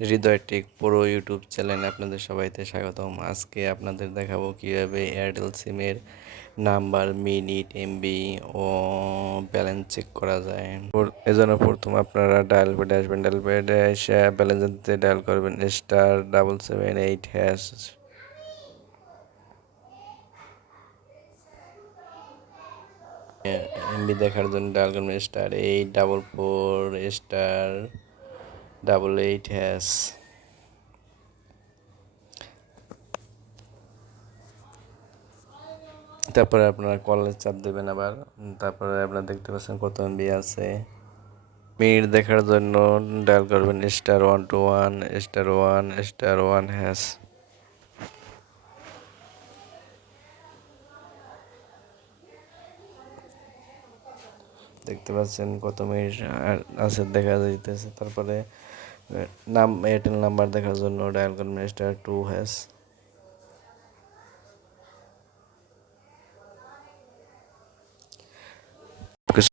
হৃদয় take পুরো YouTube চ্যানেলে আপনাদের সবাইকে স্বাগতম। আজকে আপনাদের দেখাবো কিভাবে এয়ারটেল সিমের নাম্বার, মিনিট, এমবি ও ব্যালেন্স চেক করা যায়। এজন্য প্রথম আপনারা ডায়াল প্যাডে আসবেন, ডায়াল প্যাডে এসে ব্যালেন্স দিতে ডায়াল করবেন *778#। এমবি দেখার জন্য ডায়াল করবেন *844*88#। তারপরে আপনারা কলের চাপ দেবেন আবার। তারপরে আপনারা দেখতে পাচ্ছেন কত এমবি আছে। মিনিট দেখার জন্য ডায়াল করবেন *121*1*1#। দেখতে পাচ্ছেন কত মিনিট আছে দেখা যাইতেছে। তারপরে এয়ারটেল নাম্বার দেখার জন্য ডায়াল করবেন *2#।